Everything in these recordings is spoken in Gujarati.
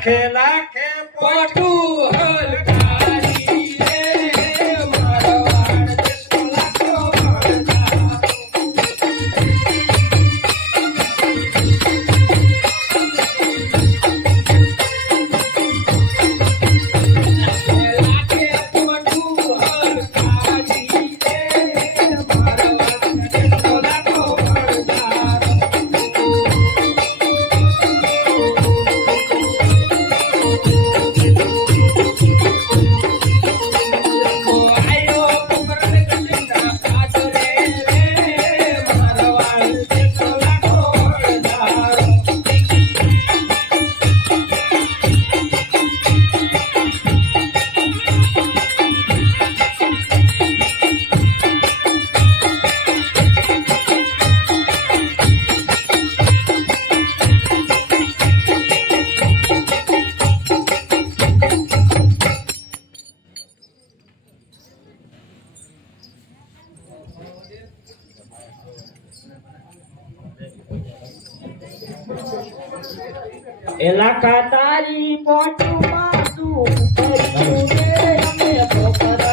લાખે લાખે પોટું હલકારી એલા કાતારી પોટુમાં શું કર્યું રે અમે પોકરણા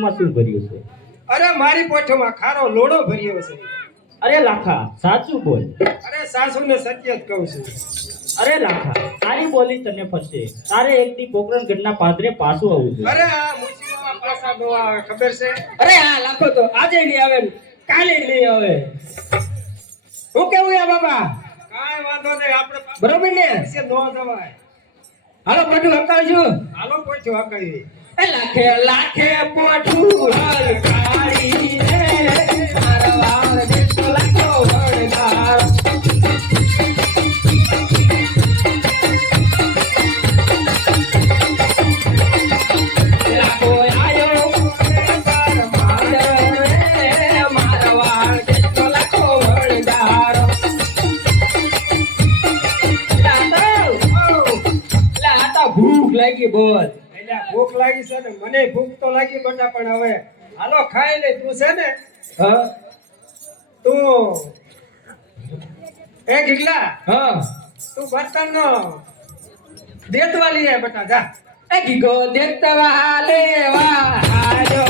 પોટુમાં શું ભર્યું છે? અરે મારી પોઠમાં ખારો લોડો ભર્યો છે. અરે લાખા સાચું બોલ. અરે સાસુને સત્ય જ કહું છું. અરે લાખા તારી બોલી તને ફસે તારે એક દી પોકરણ ગઢના પાદરે પાછું આવવું જોઈએ. અરે આ મુસીબતમાં પાછા નો આવે ખબર છે? અરે આ લાખો તો આજે નહીં આવે કાલે નહીં આવે. શું કેવું યા બાબા કાઈ વાંધો નહીં આપણે બરોબર ને? નો જવાય. હાલો પટુ હકાવજો. હાલો પોઠું હકાવી લાખે લાખે પોઠું હલકારી રે મારવાડ દેશનો લાખો વણગાર. લાખો આયો પર માદર રે મારવાડ દેશનો લાખો વણગાર. લાતો, લા આ તો ભૂખ લાગી ભૂખ લાગી છે ને મને ભૂખ તો લાગી બટા પણ હવે હાલો ખાઈ લે તું છે ને? હા. તું એ ગીગલા હા. તું બર્તન નો દેતવાલી હે બટા જા. એ ગીગો દેતવા લેવા આજો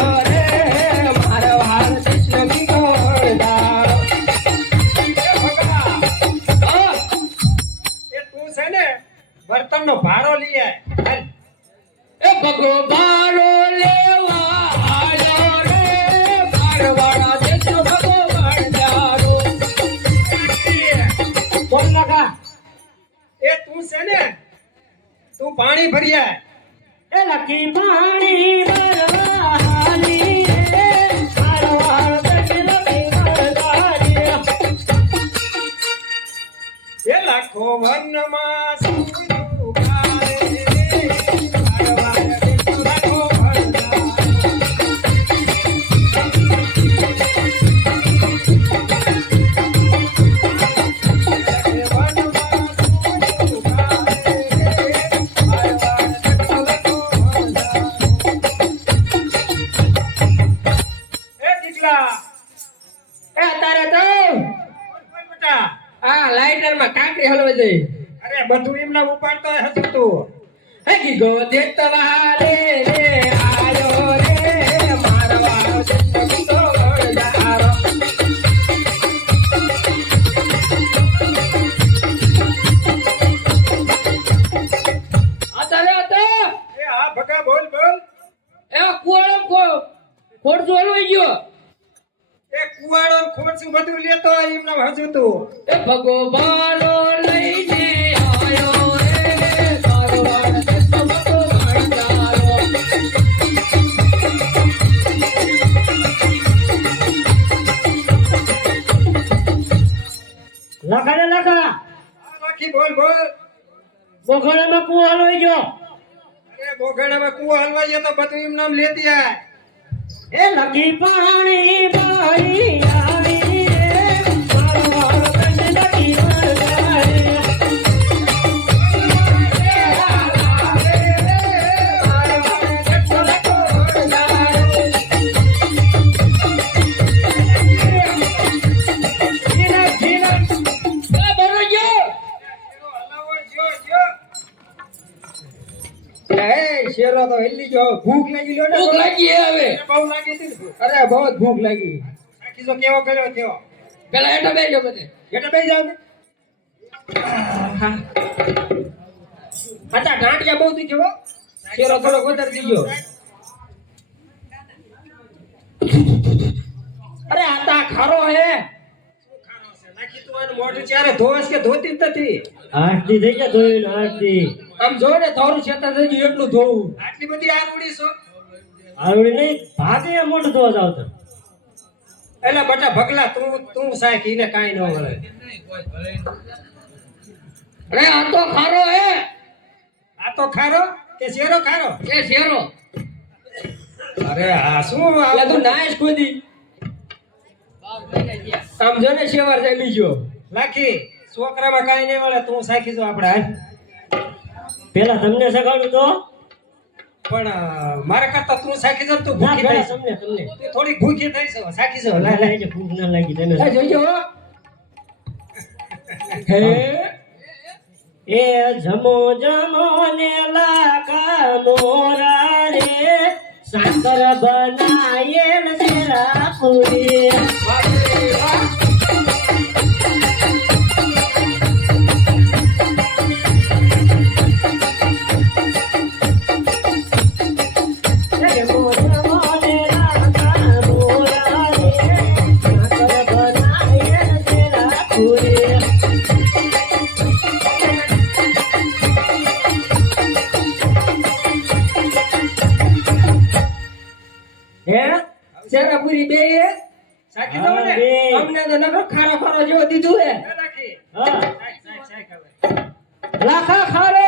વનમાં એ તારે તો બેટા આ લાઇટરમાં કાકરી હલવા જઈ અરે બધું એમના ઉપાડતો હતું તું. હે ગીગો દેતવા રે રે આયો રે મારવા દેતો એ હા ભગા બોલ બોલ. એ કુવાળો કો ખોડ જોલવાઈ ગયો. એ કુવાડો ને ખોડસું બધું લેતો એમના હજુ તું. એ ભગવાનો લઈને આયો રે દેતો ગણદારો લખા લખા. બોલ બોલ. બોખડામાં કુવો હલવાઈ ગયો. અરે બોઘાડામાં કુવો ગયો તો બધું એમ નામ લેતી આય. એ લખી પાણી બાઈ આવી રે મારો વાળો કંઈ નથી બહુ જ ભૂખ લાગી કીધો કેવો કર્યો કેવો પેલા હેઠો ગયો બધે એટલે બે જાવ ને હતા ઢાંટિયા બહુ થઈ ગયો શેરો થોડો વધારે દીજો અરે આ તા ખારો હે મોઢું ચારે ધોવાસ કે ધોતી જ નથી આટલી થઈ ગયા ધોયું આટલી આમ જો ને થોડું છેતર થઈ ગયું એટલું ધોવું આટલી બધી આરુડી છો આવડી નહીં ભાગે મોઢું ધોવા જાવ તો એટલે બટા ભગલા તું તું સાખી ને કાઈ ન વળે. અરે આ તો ખારો હે. આ તો ખારો? કે શેરો ખારો? કે શેરો. અરે આ શું આ તો તું કોદી સમજો ને શેવાર જાય બીજો. લાખી છોકરામાં કાઈ નહીં વળે તું સાખી જો આપણે. પેલા તમને શીખવાડું તો? પણ મારા કરતા તું સાખી જો ને તું ભૂખી થઈ તમને તમને તું થોડી ભૂખી થઈ છો સાખી જો ના. લાગે ભૂખ ના લાગી તને એ જોઈજો હે? એ જમો જમો ને લાકા મોરા રે સાકર બનાયેલ શેરા પૂરી શેરાપુરી બે હે તો ને અમને તો નખરો ખારો ખારો જેવો દીધું હે. લાખા ખારો.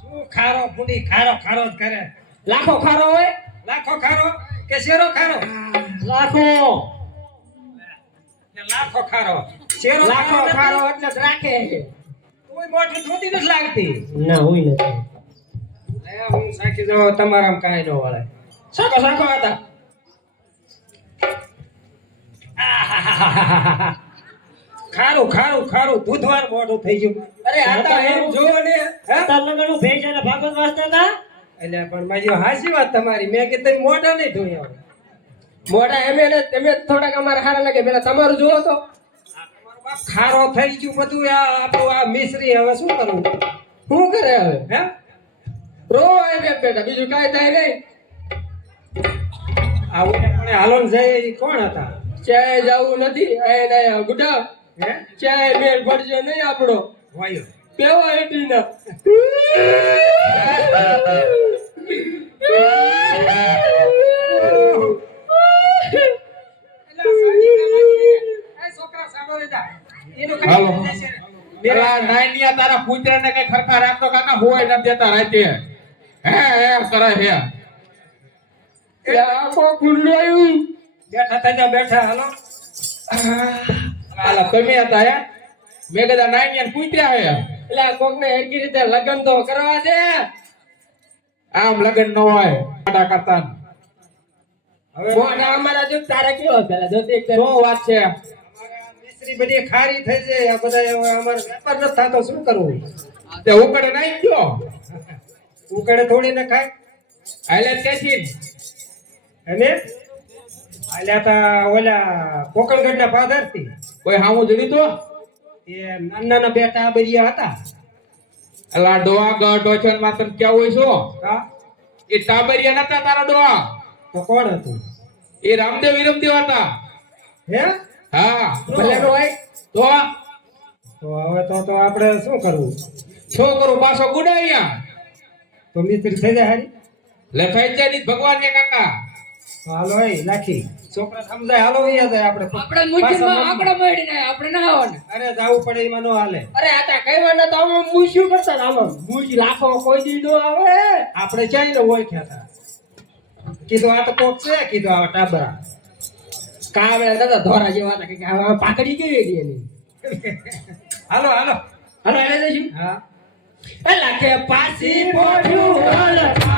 શું ખારો? પૂડી ખારો ખારો જ કરે. લાખો ખારો હોય? લાખો ખારો કે શેરો ખારો? લાખો. લાખો ખારો. શેરો લાખો ખારો એટલે જ રાખે કોઈ મોટી થોતી નથી લાગતી. ના હોય નથી. હું સાખી દો તમારા કાંઈ ન વળે. સાકો સાકો હતા. ખારું ખારું ખારું. દૂધવાર મોઢું થઈ ગયું. અરે આ તો એમ જોવો ને તાર ભેજ અને ભાગવત વાંચતા હતા? એટલે પણ મારી હાસી વાત તમારી. મેં કીધું તમે મોઢા નહીં ધોયા મોઢા એમ એને તમે થોડાક અમારે સારા લાગે. પેલા તમારું જોવો તો. ખારો થઈ ગયું બધું. આ આપણું આ મિશ્રી હવે શું કરવું? શું કરે હવે? હે? રો ને બેટા. બીજું કાંઈ થાય નહીં. આવું હાલોન જાય કોણ હતા? ચાય જવું નથી આય ના ગુડા હે? ચાય મેળ પડશે નહીં આપણો. વાયો. પેવા એટલી ના તારા પુત્ર હાલો. કાંઈ ખરખા રાખતો કાકા? હોય ન દેતા રાતે. હે હે કરે હે. આખો ખુલ્લો આવ્યું. બેઠા થજા બેઠા હાલો. હાલા તમે હતા હે? મેં કદા નાનિયા પૂછ્યા હે. એટલે કોક ને હરકી રીતે લગ્ન તો કરવા દે આમ લગન ન હોય આડા કરતા હવે અમારા જો તારે કેવા પેલા જો તે વાત છે? મિસ્ત્રી બધી ખારી થઈ છે. આ બધા અમારે વેપાર નથી થતો શું કરવું? તે ઉકળે નાઈ ગયો? ઉકળે થોડી ને ખાય. આલે ક્યાંથી અને આલ્યા તા ઓલા કોકણગઢના પાદરથી કોઈ હામું જડી તો? એ નાના નાના બે ટાબરિયા હતા. અલા ડોવા ગઢ ઓછનમાં ક્યાં હોય છો? એ ટાબરિયા નતા તારા ડોવા તો કોણ હતું? એ રામદેવ વિરમદેવ હતા. હે? હા. ભલે નો હોય? તો? તો હવે તો તો આપણે શું કરવું? છોકરો પાછો ગુડાયા તો મિસ્ત્રી થઈ જાય હારી. લખાઈ જાય ની ભગવાન ને કાકા. હાલો એ લાખી. છોકરા સમજાય. હાલો અહીંયા જાય આપણે. આપણે મુશ્કેલમાં આંકડા મળીને આપણે ના આવવાના. અરે જાવું પડે એમાં નો હાલે. અરે આ તા કઈ વાના તો અમે મૂછ્યું કરતા હાલો મુજ લાખો કોઈ દી નો આવે. આપણે ક્યાંય ને હોય હતા કીધું આ તો કોક છે કીધું આ ટાબરા. કાવડા દાદા ધોરા જેવા હતા કે હવે પાકડી કેવી ગઈ એની? હાલો હાલો. હાલો એને જઈશું. હા. એલા કે પાસી પોઢ્યું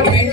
Amén.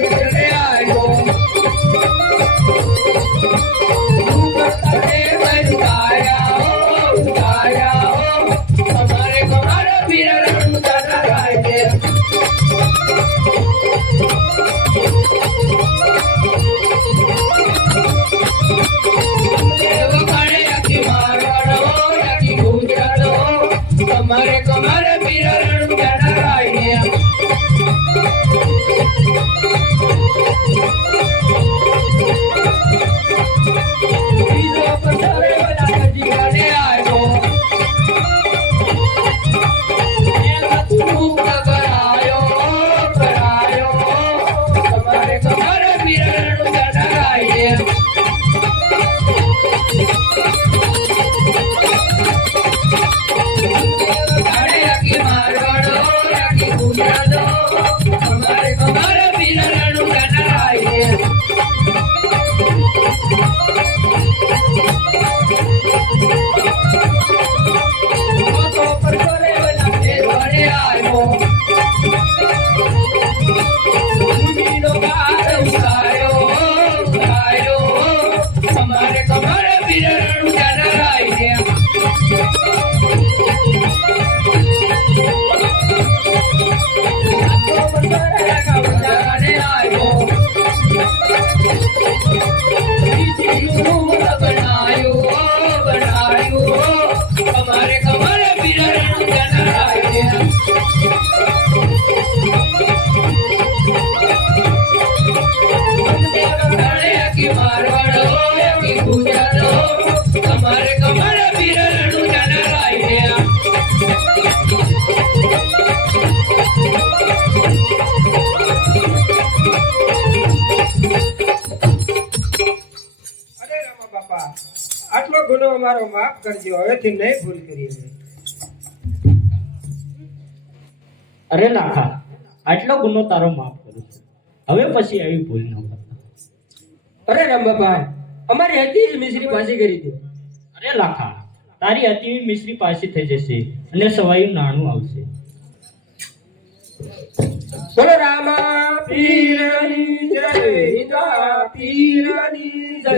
બાપા. આટલો ગુનો અમારો માફ કરજો હવેથી નહીં ભૂલ કરીએ અરે લાખા આટલો ગુનો તારો માફ કરું છું. હવે પછી આવી ભૂલ ન કરતા. અરે રામ બાપા અમારી હતી મિશ્રી પાછી કરી દે. અરે લાખા તારી હતી મિશ્રી પાછી થઈ જશે અને સવાયું નાણું આવશે. બોલો રામા પીરની જય પીરની જય.